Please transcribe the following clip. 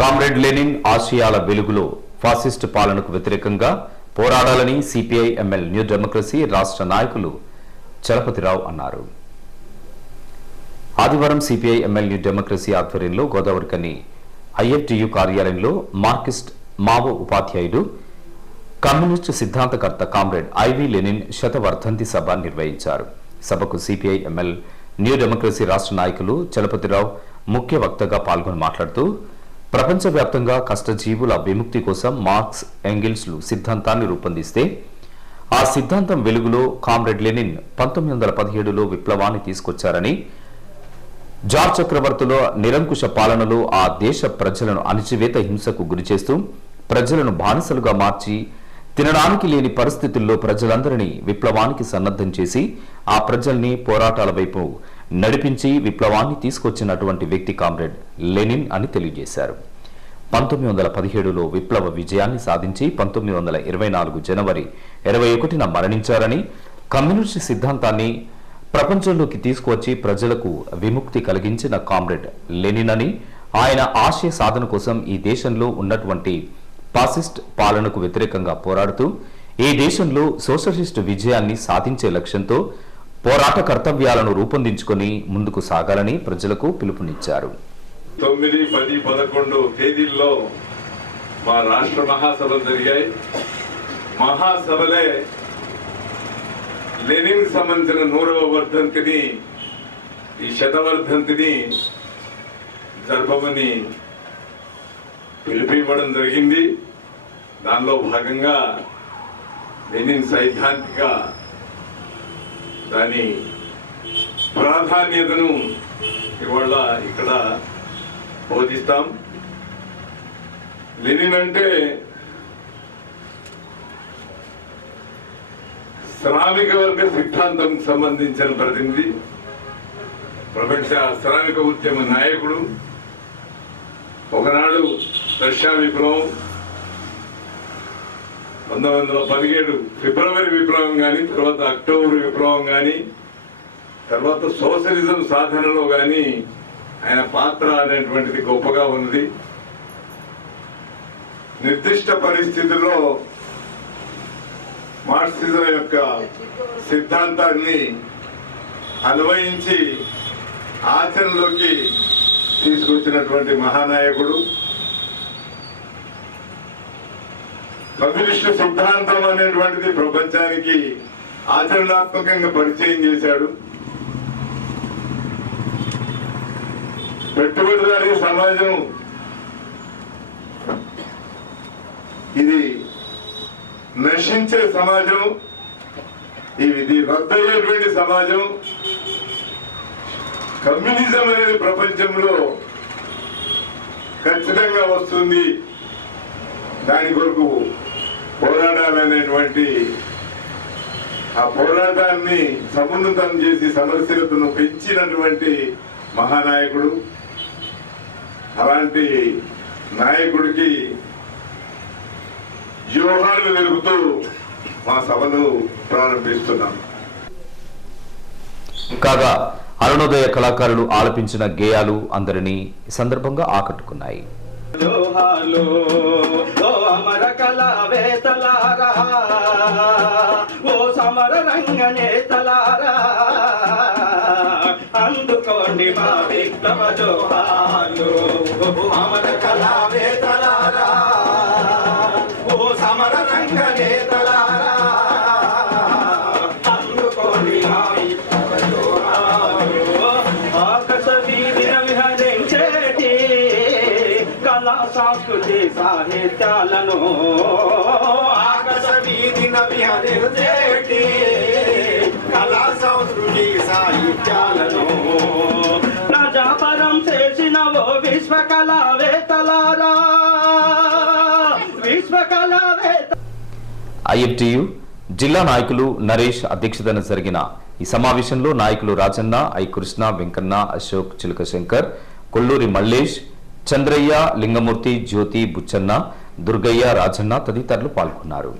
Comrade Lenin ఆశయాల వెలుగులో fascist పాలనకు వ్యతిరేకంగా పోరాడాలని సిపిఐ ఎంఎల్ న్యూ డెమోక్రసీ రాష్ట్ర నాయకులు చలపతిరావు అన్నారు. ఆదివారం సిపిఐ ఎంఎల్ న్యూ డెమోక్రసీ ఆధ్వర్యంలో గోదావరికని ఐఎఫ్టియు కార్యాలయంలో మార్కిస్ట్ మావో ఉపాధ్యాయుడు కమ్యూనిస్టు సిద్ధాంతకర్త కామ్రేడ్ ఐవి లెనిన్ శతవర్ధంతి సభ నిర్వహించారు. సభకు సిపిఐ ఎంఎల్ న్యూ డెమోక్రసీ రాష్ట్ర నాయకులు చలపతిరావు ముఖ్య వక్తగా పాల్గొని మాట్లాడుతూ ప్రపంచవ్యాప్తంగా కష్టజీవుల విముక్తి కోసం మార్క్స్ ఎంగిల్స్లు సిద్ధాంతాన్ని రూపొందిస్తే ఆ సిద్ధాంతం వెలుగులో కామ్రేడ్ లెనిన్ పంతొమ్మిది వందల పదిహేడులో విప్లవాన్ని తీసుకొచ్చారని జార్జ్ చక్రవర్తుల నిరంకుశ పాలనలో ఆ దేశ ప్రజలను అణిచివేత హింసకు గురిచేస్తూ ప్రజలను బానిసలుగా మార్చి తినడానికి లేని పరిస్థితుల్లో ప్రజలందరినీ విప్లవానికి సన్నద్ధం చేసి ఆ ప్రజల్ని పోరాటాల వైపు నడిపించి విప్లవాన్ని తీసుకొచ్చినటువంటి వ్యక్తి కామ్రేడ్ లెనిన్ అని తెలియజేశారు. పంతొమ్మిది వందల పదిహేడులో విప్లవ విజయాన్ని సాధించి పంతొమ్మిది వందల ఇరవై నాలుగు జనవరి ఇరవై ఒకటిన మరణించారని కమ్యూనిస్ట్ సిద్ధాంతాన్ని ప్రపంచంలోకి తీసుకువచ్చి ప్రజలకు విముక్తి కలిగించిన కామ్రేడ్ లెనిన్ అని ఆయన ఆశయ సాధన కోసం ఈ దేశంలో ఉన్నటువంటి ఫాసిస్ట్ పాలనకు వ్యతిరేకంగా పోరాడుతూ ఈ దేశంలో సోషలిస్ట్ విజయాన్ని సాధించే లక్ష్యంతో పోరాట కర్తవ్యాలను రూపొందించుకొని ముందుకు సాగాలని ప్రజలకు పిలుపునిచ్చారు. తొమ్మిది పది పదకొండు తేదీల్లో మా రాష్ట్ర మహాసభలు జరిగాయి. మహాసభలే లెనిన్ సంబంధించిన నూరవ వర్ధంతిని ఈ శతవర్ధంతిని జరపమని పిలిపివ్వడం జరిగింది. దానిలో భాగంగా లెనిన్ సైద్ధాంతిక దాని ప్రాధాన్యతను ఇవాళ ఇక్కడ బోధిస్తాం. లెనిన్ అంటే శ్రామిక వర్గ సిద్ధాంతం సంబంధించిన ప్రతినిధి ప్రపంచ శ్రామిక ఉద్యమ నాయకుడు ఒకనాడు రష్యా విప్లవం పంతొమ్మిది వందల పదిహేడు ఫిబ్రవరి విప్లవం కానీ తర్వాత అక్టోబర్ విప్లవం కానీ తర్వాత సోషలిజం సాధనలో కానీ ఆయన పాత్ర అనేటువంటిది గొప్పగా ఉన్నది. నిర్దిష్ట పరిస్థితుల్లో మార్క్సిజం యొక్క సిద్ధాంతాన్ని అన్వయించి ఆచరణలోకి తీసుకొచ్చినటువంటి మహానాయకుడు. కమ్యూనిస్టు సిద్ధాంతం అనేటువంటిది ప్రపంచానికి ఆచరణాత్మకంగా పరిచయం చేశాడు. పెట్టుబడిదారి సమాజం ఇది నశించే సమాజం ఇది రద్దయ్యేటువంటి సమాజం. కమ్యూనిజం అనేది ప్రపంచంలో ఖచ్చితంగా వస్తుంది. దాని కొరకు పోరాడాలనేటువంటి ఆ పోరాటాన్ని సమున్నతం చేసి సమస్యలతను పెంచినటువంటి మహానాయకుడు అలాంటి నాయకుడికి జోహార్లు తెలుపుతూ మా సభను ప్రారంభిస్తున్నాం. కాగా అరుణోదయ కళాకారులు ఆలపించిన గేయాలు అందరినీ సందర్భంగా ఆకట్టుకున్నాయి. ఓ సమర రంగ నేతలారా అందుకోండి మా విప్లవ జోహాలు. ఓ అమర కళావేతలారా కళా సాహిత్యాలను ఆకాశ వీధిన విహరించేటి కళా సంస్కృతి సాహిత్యాలను ప్రజాపరం చేసిన ఓ విశ్వకళావేత్తలారా విశ్వకళావేత్త ఐఎఫ్టియు జిల్లా నాయకులు నరేష్ అధ్యక్షతన జరిగిన ఈ సమావేశంలో నాయకులు రాజన్న ఐ కృష్ణ వెంకన్న అశోక్ చిలుకశంకర్ కొల్లూరి మల్లేష్ చంద్రయ్య లింగమూర్తి జ్యోతి బుచ్చన్న దుర్గయ్య రాజన్న తదితరులు పాల్గొన్నారు.